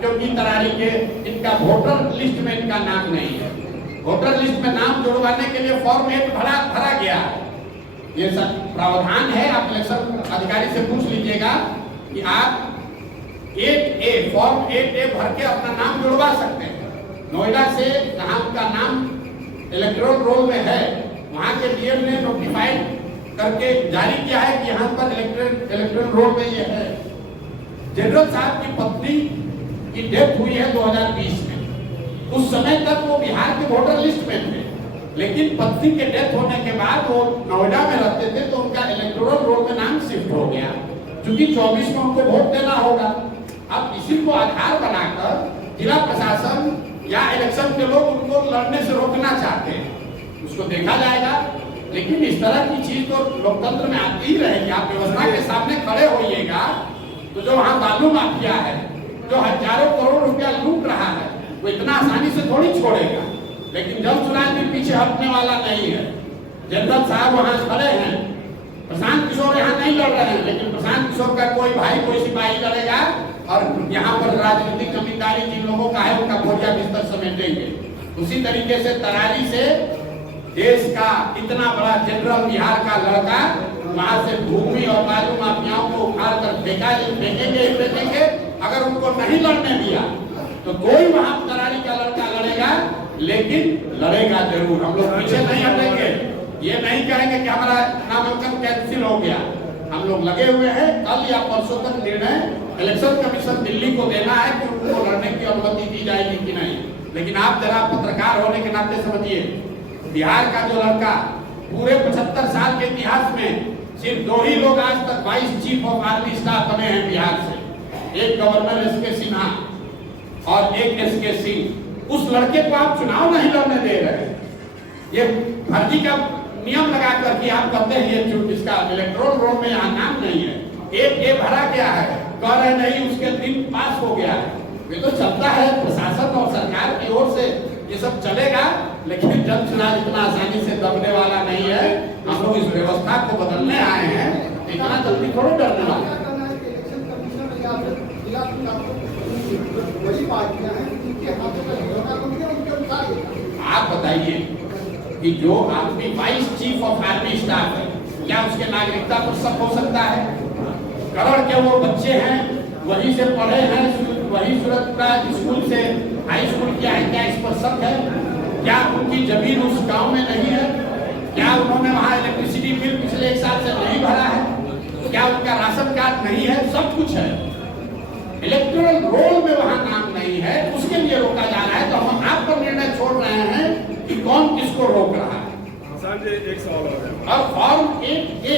क्योंकि तरारी के इनका वोटर लिस्ट में इनका नाम नहीं है। वोटर लिस्ट में नाम जुड़वाने के लिए फॉर्म 8 भरा गया। ये सब प्रावधान है, आप इलेक्शन अधिकारी से पूछ लीजिएगा कि आप 8A फॉर्म 8A भर के अपना नाम जुड़वा सकते हैं। नोएडा से जहां का नाम इलेक्टोरल रोल में है, वहां के डीएम ने नोटिफाइड करके जारी किया है कि यहाँ पर इलेक्टोरल रोल में ये है। जनरल साहब की पत्नी की डेथ हुई है 2020 में। उस समय तक वो बिहार के वोटर लिस्ट में थे, लेकिन पत्नी के डेथ होने के बाद वो नोएडा में रहते थे, तो उनका इलेक्टोरल रोल में नाम शिफ्ट हो गया, क्योंकि 24 में उनको वोट देना होगा। अब इसी को आधार बनाकर जिला प्रशासन या इलेक्शन के लोग उनको लड़ने से रोकना चाहते हैं, उसको देखा जाएगा। लेकिन इस तरह की चीज तो लोकतंत्र में आती ही रहेगी। आप व्यवस्था के सामने खड़े होइएगा तो जो वहाँ बालू माफिया है, जो हजारों करोड़ रुपया लूट रहा है, वो इतना आसानी से थोड़ी छोड़ेगा। लेकिन जब चुनाव के पीछे हटने वाला नहीं है। जनरल साहब वहाँ खड़े हैं, प्रशांत किशोर यहाँ नहीं लड़ रहे हैं, लेकिन प्रशांत किशोर का कोई भाई कोई सिपाही लड़ेगा और यहाँ पर राजनीतिक जमींदारी जिन लोगों का है उनका बोरिया बिस्तर समेटेंगे। उसी तरीके से तरारी से देश का इतना बड़ा जनरल बिहार का लड़का वहां से भूमि और बालू माफियाओं को उखाड़ कर फेंकेंगे। अगर उनको नहीं लड़ने दिया तो कोई वहां तरारी का लड़का लड़ेगा, लेकिन लड़ेगा जरूर। हम लोग पीछे नहीं हटेंगे, ये नहीं कहेंगे कि हमारा नामांकन कैंसिल हो गया। हम लोग लगे हुए हैं। कल या परसों तक निर्णय इलेक्शन कमीशन दिल्ली को देना है कि उनको लड़ने की अनुमति दी जाएगी कि नहीं। लेकिन आप जरा पत्रकार होने के नाते समझिए, बिहार का जो लड़का पूरे 75 साल के इतिहास में सिर्फ 2 ही लोग आज तक 22 चीफ ऑफ आर्मी स्टाफ बने हैं बिहार से, एक गवर्नर एसके सिन्हा और एक एसके सिंह। उस लड़के को आप चुनाव नहीं लड़ने दे रहे हैं। ये फर्जी का नियम लगा करके आप कहते हैं ये इसका इलेक्टोरल रोल में यहाँ नाम नहीं है, एक ये भरा गया है, कह रहे नहीं उसके दिन पास हो गया है। ये तो चलता है, प्रशासन और सरकार की ओर से ये सब चलेगा, लेकिन जन चुनाव इतना आसानी से दबने वाला नहीं है। हम लोग इस व्यवस्था को बदलने आए हैं, इतना जल्दी थोड़ी डरने वाले। आप बताइए कि जो आदमी 22 चीफ ऑफ आर्मी स्टाफ है, क्या उसके नागरिकता पर शक हो सकता है? करोड़ के वो बच्चे हैं, वहीं से पढ़े हैं, वही सूरत स्कूल से हाई स्कूल किया है, क्या इस पर शक है? क्या उनकी जमीन उस गांव में नहीं है? क्या उन्होंने वहां इलेक्ट्रिसिटी बिल पिछले 1 साल से नहीं भरा है? क्या उनका राशन कार्ड नहीं है? सब कुछ है, इलेक्टोरल रोल में वहां नाम नहीं है, उसके लिए रोका जा रहा है। तो हम आप पर निर्णय छोड़ रहे हैं कि कौन किसको रोक रहा है। एक सवाल और फॉर्म 8A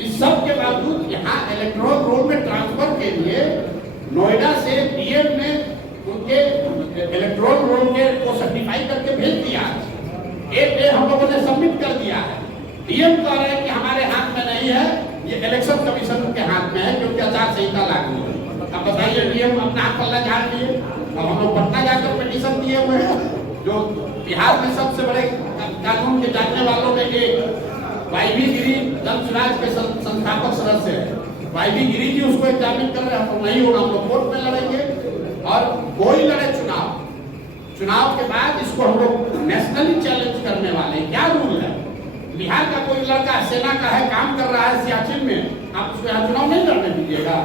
इस सब के बावजूद यहाँ इलेक्टोरल रोल में ट्रांसफर के लिए नोएडा से डीएम ने उनके इलेक्टोरल रोल के को सर्टिफाई करके भेज दिया। 8A हम लोगों ने सबमिट कर दिया है। डीएम कह रहे हैं कि हमारे हाथ में नहीं है, ये इलेक्शन कमीशन के हाथ में है, क्योंकि आचार संहिता लागू है। अब बताइए, डीएम अपना पल्ला झाड़ दिए। अब हम लोग पटना जाकर पिटीशन दिए हुए हैं, जो बिहार में सबसे बड़े कानून के जानने वालों में एक वाईवी गिरी जन सुराज के संस्थापक सदस्य है। वाईवी गिरी जी उसको एग्जामिन कर रहे हैं, तो नहीं होगा, हम लोग कोर्ट में लड़ेंगे। और कोई लड़े चुनाव के बाद इसको हम लोग नेशनली चैलेंज करने वाले। क्या रूल है? बिहार का कोई लड़का सेना का है, काम कर रहा है सियाचिन में, आप उसको यहाँ चुनाव नहीं लड़ने दीजिएगा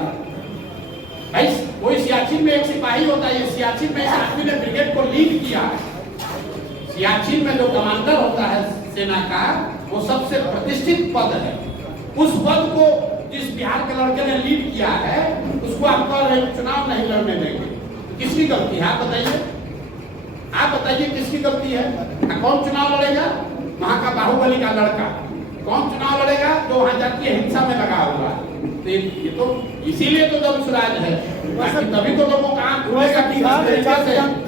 भाई। कोई सियाचिन में एक सिपाही होता है, सियाचिन में इस आदमी ने ब्रिगेड को लीड किया है। सियाचिन में जो कमांडर होता है सेना का, वो सबसे प्रतिष्ठित पद है। उस पद को जिस बिहार के लड़के ने लीड किया है, उसको आप कह रहे चुनाव नहीं लड़ने देंगे। किसकी गलती है? आप बताइए किसकी गलती है? कौन चुनाव लड़ेगा? वहां का बाहुबली का लड़का कौन चुनाव लड़ेगा? जो वहां जातीय हिंसा में लगा हुआ है। तो ये तो इसीलिए तो जब सुराज है, तभी तो लोगों का आंख खुलेगा कि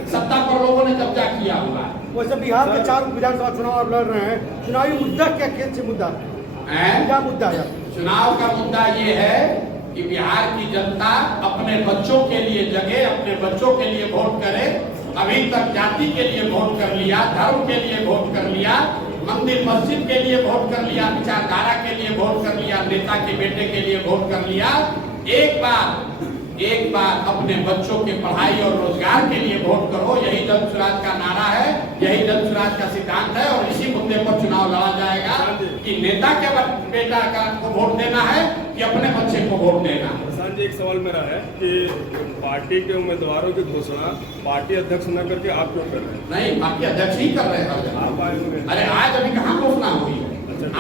सत्ता पर लोगों ने कब्जा किया हुआ है। वैसे बिहार के 4 विधानसभा चुनाव लड़ रहे हैं, चुनावी मुद्दा क्या मुद्दा है? क्या मुद्दा है? चुनाव का मुद्दा ये है कि बिहार की जनता अपने बच्चों के लिए जगे, अपने बच्चों के लिए वोट करे। अभी तक जाति के लिए वोट कर लिया, धर्म के लिए वोट कर लिया, मंदिर मस्जिद के लिए वोट कर लिया, विचारधारा के लिए वोट कर लिया, नेता के बेटे के लिए वोट कर लिया। एक बार एक बार अपने बच्चों के पढ़ाई और रोजगार के लिए वोट करो। यही जन स्वराज का नारा है, यही जन स्वराज का सिद्धांत है और इसी मुद्दे पर चुनाव लड़ा जाएगा कि नेता के बेटा का को वोट देना है कि अपने बच्चे को वोट देना है। प्रशांत जी, एक सवाल मेरा है कि पार्टी के उम्मीदवारों की घोषणा पार्टी अध्यक्ष न करके आप क्यों कर रहे हैं? नहीं, पार्टी अध्यक्ष ही कर रहे हैं। आप आए हुए हैं। अरे आज अभी कहाँ घोषणा हुई है?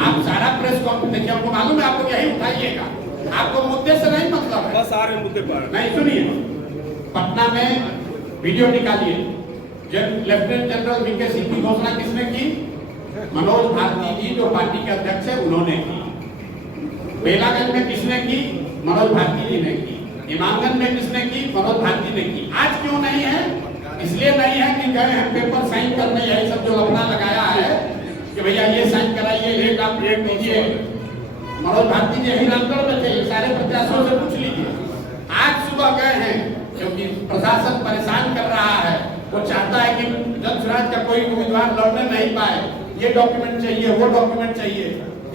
आप सारा प्रेस कॉन्फ्रेंस देखिए, हमको मालूम है, आपको यही उठाइएगा, आपको मुद्दे से नहीं मतलब है। बस सारे मुद्दे पर नहीं, सुनिए, पटना में वीडियो निकालिए, लेफ्टिनेंट जनरल वीके सिंह की घोषणा किसने की? मनोज भारती जी जो पार्टी के अध्यक्ष है उन्होंने की। बेलागंज में किसने की? मनोज भारती जी ने की। इमामगंज में किसने की? मनोज भारती ने की। आज क्यों नहीं है? इसलिए नहीं है कि गए हैं पेपर साइन करने, यही सब जो लफड़ा लगाया है कि भैया ये साइन कराइए, ये आप रेट दीजिए। मनोज भारती जी यही रामगढ़ में थे, सारे प्रत्याशियों से पूछ लीजिए। आज सुबह गए हैं क्योंकि प्रशासन परेशान कर रहा है, वो चाहता है कि जन स्वराज का कोई उम्मीदवार लड़ने नहीं पाए, ये डॉक्यूमेंट चाहिए, वो डॉक्यूमेंट चाहिए।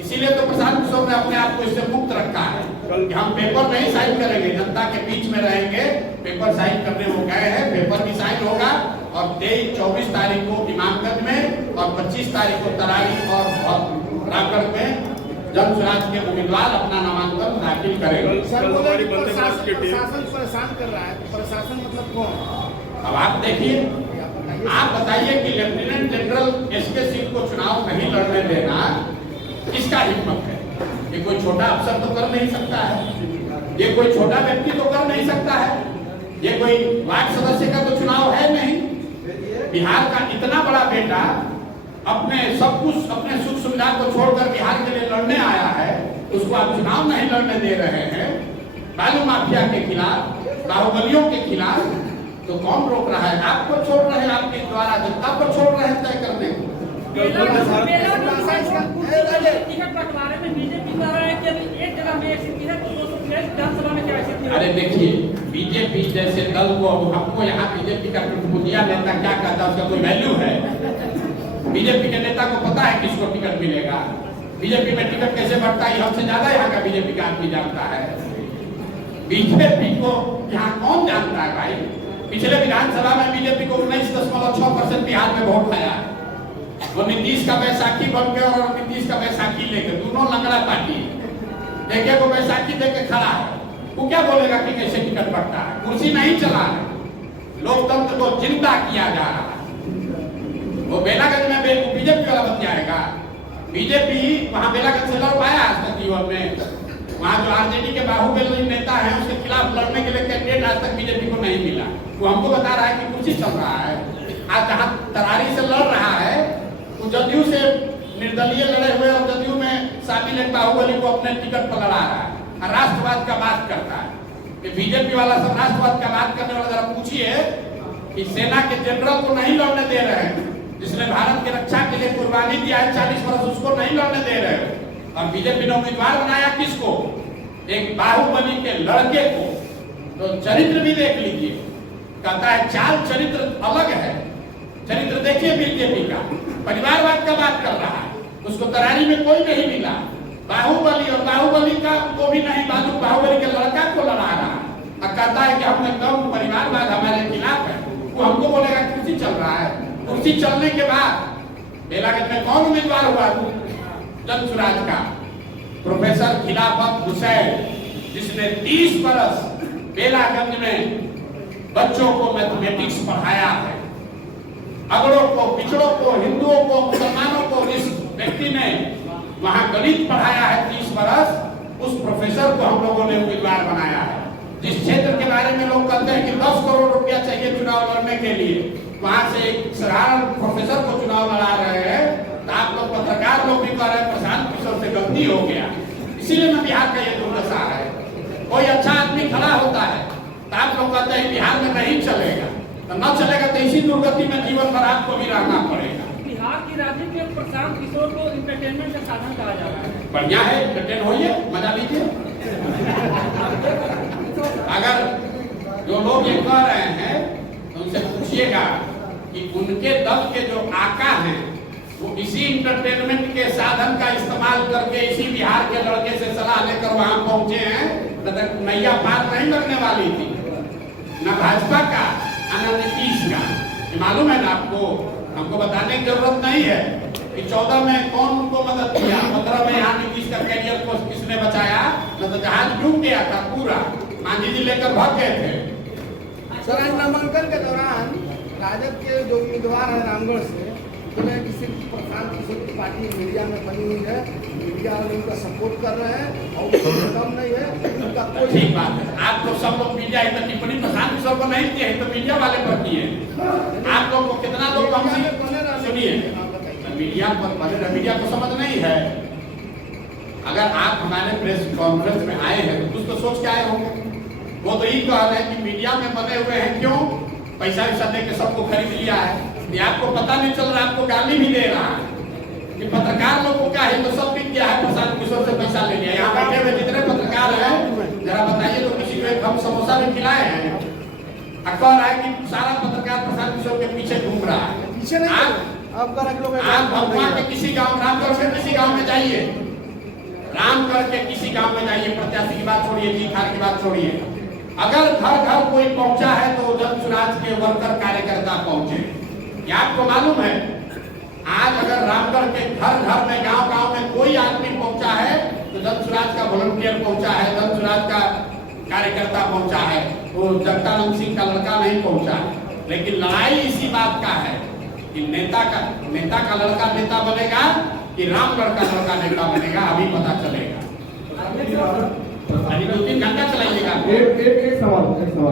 इसीलिए तो प्रशांत किशोर ने अपने आप को इससे मुक्त रखा है कि हम पेपर नहीं साइन करेंगे, जनता के बीच में रहेंगे। पेपर साइन करने वो गए हैं, पेपर भी साइन होगा और 23-24 तारीख को इमामगंज में और 25 तारीख को तरारी और रामगढ़ में जन स्वराज के उम्मीदवार अपना नामांकन दाखिल करेंगे। प्रशासन परेशान कर रहा है, प्रशासन मतलब कौन? अब आप देखिए, आप बताइए कि लेफ्टिनेंट जनरल एसके सिंह को चुनाव नहीं लड़ने देना किसका हिम्मत है? ये कोई छोटा अफसर तो कर नहीं सकता है, ये कोई छोटा व्यक्ति तो कर नहीं सकता है, ये कोई वार्ड सदस्य का तो चुनाव है नहीं। बिहार का इतना बड़ा बेटा अपने सब कुछ, अपने सुख सुविधा को छोड़कर बिहार के लिए लड़ने आया है, उसको आप चुनाव नहीं लड़ने दे रहे हैं। बालू माफिया के खिलाफ, बाहुबलियों के खिलाफ, तो कौन रोक रहा है? आपको छोड़ रहे हैं, आपके द्वारा जनता को छोड़ रहे हैं तय करने को। अरे देखिए, बीजेपी जैसे दल को, हमको यहाँ बीजेपी का प्रतिनिधिया नेता क्या कहता है, उसका कोई वैल्यू है? बीजेपी के नेता को पता है किसको टिकट मिलेगा, बीजेपी में टिकट कैसे बढ़ता है, हमसे ज्यादा यहाँ का बीजेपी का आदमी जानता है। बीजेपी को यहाँ कौन जानता है भाई? पिछले विधानसभा में बीजेपी को 19.6% बिहार में वोट आया है। वो नीतीश का बैसाखी बन के और नीतीश का बैसाखी लेकर, दोनों लंगड़ा पार्टी देखे वो बैसाखी देके खड़ा है, वो क्या बोलेगा कि कैसे टिकट बढ़ता है? कुर्सी नहीं चला है, लोकतंत्र को जिंदा किया जा रहा है। वो बेलागंज में बीजेपी वाला बन जाएगा। बीजेपी वहां बेलागंज से लड़ पाया आज तक जीवन में? वहां जो आरजेडी के बाहुबली नेता है उसके खिलाफ लड़ने के लिए कैंडिडेट आज तक बीजेपी को नहीं मिला। वो हमको बता रहा है कि कुछ ही चल रहा है। आज जहां तरारी से लड़ रहा है वो जदयू से निर्दलीय लड़े हुए और जदयू में शामिल एक बाहुबली को अपने टिकट पर लड़ा रहा है और राष्ट्रवाद का बात करता है। कि बीजेपी वाला सब राष्ट्रवाद का बात करने वाला, जरा पूछिए कि सेना के जनरल को नहीं लड़ने दे रहे हैं, जिसने भारत की रक्षा के लिए कुर्बानी दिया है 40 वर्ष, उसको नहीं लड़ने दे रहे हैं। और बीजेपी ने उम्मीदवार बनाया किसको? एक बाहुबली के लड़के को। तो चरित्र भी देख लीजिए, कहता है चाल चरित्र अलग है। चरित्र देखिए बीजेपी का, परिवारवाद का बात कर रहा है, उसको तरारी में कोई नहीं मिला। बाहुबली और बाहुबली का को भी नहीं, बाहुबली के लड़का को लड़ा रहा है और कहता है कि हम एकदम परिवारवाद हमारे खिलाफ है। वो हमको बोलेगा कुर्सी चल रहा है। कुर्सी चलने के बाद बेलागंज में कौन उम्मीदवार हुआ? जन स्वराज का प्रोफेसर खिलाफत हुसैन, जिसने 30 बरस बेलागंज में बच्चों को मैथमेटिक्स पढ़ाया है, अगड़ों को, पिछड़ों को, हिंदुओं को, मुसलमानों को। इस व्यक्ति ने वहां गणित पढ़ाया है 30 बरस। उस प्रोफेसर को हम लोगों ने उम्मीदवार बनाया है। जिस क्षेत्र के बारे में लोग कहते हैं कि 10 करोड़ रुपया चाहिए चुनाव लड़ने के लिए, वहां से एक साधारण प्रोफेसर को चुनाव लड़ा रहे हैं। तो आप लोग पत्रकार लोग भी कह रहे हैं प्रशांत किशोर से गलती हो गया, इसीलिए मैं बिहार का ये दुर्दशा है। कोई अच्छा आदमी खड़ा होता है तो आप लोग कहते हैं बिहार में नहीं चलेगा, तो न चलेगा तो इसी दुर्गति में जीवन भर आपको भी रहना पड़ेगा। बिहार की राजनीति में प्रशांत किशोर को इंटरटेनमेंट का साधन कहा जा रहा है। बढ़िया है, इंटरटेन होइए, मजा लीजिए। अगर जो लोग ये कह रहे हैं तो उनसे पूछिएगा कि उनके दल के जो आका हैं वो इसी इंटरटेनमेंट के साधन का इस्तेमाल करके इसी बिहार के लड़के से सलाह लेकर वहां पहुंचे हैं, नैया पार नहीं लगने वाली थी। न भाजपा का न नीतीश का। ये मालूम है ना आपको, हमको बताने की जरूरत नहीं है कि 14 में कौन उनको मदद किया, 15 में यहाँ नीतीश का कैरियर को किसने बचाया, न तो जहाज डूब गया था पूरा, मांझी जी लेकर भाग गए थे। सर, आज नामांकन के दौरान राजद के जो उम्मीदवार है रामगढ़ से, तो मैं किसी प्रशांत किशोर की पार्टी मीडिया में बनी हुई है, मीडिया वाले उनका सपोर्ट कर रहे हैं और कम नहीं है उनका कोई। ठीक बात है, आप लोग सब लोग मीडिया है टिप्पणी प्रशांत किशोर को नहीं किए, तो मीडिया वाले पर किए। आप लोग को कितना लोग कम सुनिए, मीडिया पर बने रहे, मीडिया को समझ नहीं है। अगर आप हमारे प्रेस कॉन्फ्रेंस में आए हैं तो कुछ तो सोच के आए होंगे। वो तो यही कह रहे हैं कि मीडिया में बने हुए हैं, क्यों पैसा वैसा दे के सबको खरीद लिया है। ये आपको पता नहीं चल रहा, आपको गाली भी दे रहा है कि पत्रकार लोग को क्या है, तो सब बिक गया है, प्रशांत किशोर से पैसा ले लिया। यहाँ बैठे हुए जितने पत्रकार हैं जरा बताइए तो किसी को एक हम समोसा भी खिलाए हैं। अखबार है कि सारा पत्रकार प्रशांत किशोर के पीछे घूम रहा है। पीछे नहीं, आप भगवान के किसी गांव, रामगढ़ के किसी गांव में जाइए, रामगढ़ के किसी गांव में जाइए, प्रत्याशी की बात छोड़िए, जीत हार की बात छोड़िए, अगर घर घर कोई पहुंचा है तो जन स्वराज के वर्कर कार्यकर्ता पहुंचे। क्या आपको मालूम है, आज अगर रामगढ़ के घर घर में, गांव गांव में कोई आदमी पहुंचा है तो जन स्वराज का वॉलंटियर पहुंचा है, जन स्वराज का कार्यकर्ता पहुंचा है, वो जगदानंद सिंह का लड़का नहीं पहुंचा है। लेकिन लड़ाई इसी बात का है कि नेता का लड़का नेता बनेगा कि रामगढ़ का लड़का नेता बनेगा, अभी पता चलेगा। अभी 2-3 घंटा चलाइएगा। एक सवाल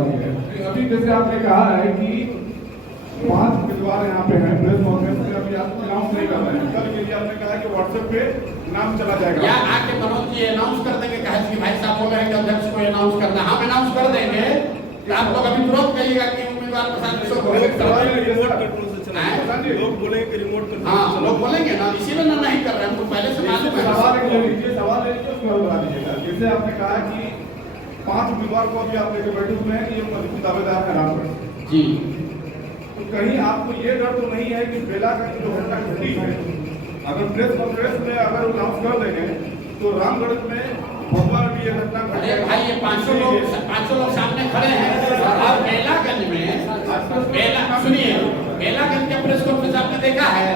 ये है, अभी जैसे आपने कहा है कि 5 उम्मीदवार यहाँ पे हैं, प्रेस कॉन्फ्रेंस में अभी आप अनाउंस नहीं कर रहे हैं, कल के लिए आपने कहा है कि व्हाट्सएप पे नाम चला जाएगा। या आके मनोज जी अनाउंस कर देंगे, कहे कि भाई साहब बोल रहे हैं कि अध्यक्ष को अनाउंस करना, हम अनाउंस कर देंगे। तो आप लोग अभी तुरंत कहिएगा कि उम्मीदवार प्रशांत किशोर को रिमोट कंट्रोल से चलाएंगे। लोग बोलेंगे कि रिमोट कंट्रोल। हाँ, लोग बोलेंगे ना, इसीलिए ना नहीं कर रहे हैं, हमको पहले से मालूम है। सवाल ले लीजिए उसमें बता दीजिएगा। जैसे आपने कहा कि 5 उम्मीदवार को अभी आप लेकर बैठे हुए हैं कि ये मजबूत दावेदार है रामगढ़ जी, तो कहीं आपको ये डर तो नहीं है कि बेला का जो घटना घटी है, अगर प्रेस कॉन्फ्रेंस में अगर अनाउंस कर देंगे तो रामगढ़ में भगवान भी ये घटना घटी। अरे भाई, ये 500 लोग सामने खड़े हैं और बेलागंज में, सुनिए, बेलागंज के प्रेस कॉन्फ्रेंस आपने देखा है,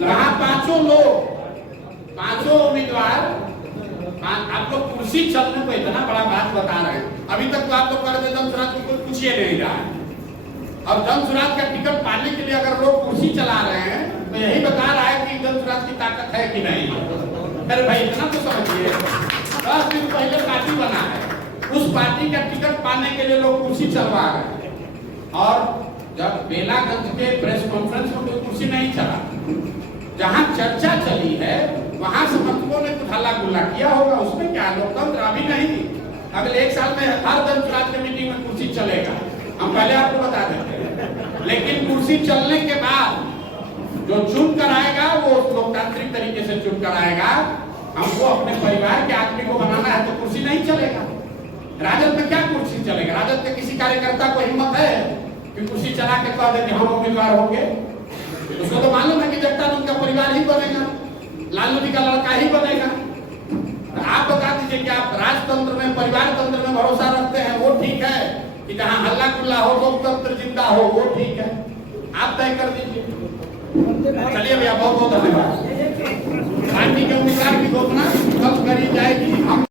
यहाँ 500 लोग, 500 उम्मीदवार, आप लोग कुर्सी चलने को इतना बड़ा बात बता रहे हैं। अभी तक तो आप लोग कर दे जन स्वराज को कोई पूछिए नहीं रहा है, और जन स्वराज का टिकट पाने के लिए अगर लोग कुर्सी चला रहे हैं तो यही बता रहा है कि जन स्वराज की ताकत है कि नहीं। अरे भाई, इतना तो समझिए, 10 दिन पहले पार्टी बना है, उस पार्टी का टिकट पाने के लिए लोग कुर्सी चलवा रहे हैं। और जब बेलागंज के प्रेस कॉन्फ्रेंस में कोई कुर्सी नहीं चला, जहां चर्चा चली है वहां समर्थकों ने कुछ हल्ला गुल्ला किया होगा, उसमें क्या लोकतंत्र अभी नहीं। अगले 1 साल में हर जन स्वराज की मीटिंग में कुर्सी चलेगा, हम पहले आपको बता देते हैं। लेकिन कुर्सी चलने के बाद जो चुन कर आएगा वो लोकतांत्रिक तरीके से चुन कर आएगा। हमको अपने परिवार के आदमी को बनाना है तो कुर्सी नहीं चलेगा। राजद में क्या कुर्सी चलेगा? राजद के किसी कार्यकर्ता को हिम्मत है कि कुर्सी चला के कह दे कि हम उम्मीदवार होंगे? उसको तो मालूम है कि जगदानंद का परिवार ही बनेगा, लालू जी का लड़का ही बनेगा। तो आप बता दीजिए कि आप राजतंत्र में, परिवार तंत्र में भरोसा रखते हैं, वो ठीक है, कि जहाँ हल्ला गुल्ला हो, लोकतंत्र जिंदा हो, वो ठीक है, आप तय कर दीजिए। चलिए भैया, बहुत बहुत धन्यवाद। पार्टी के उम्मीदवार की घोषणा कल करी जाएगी। हम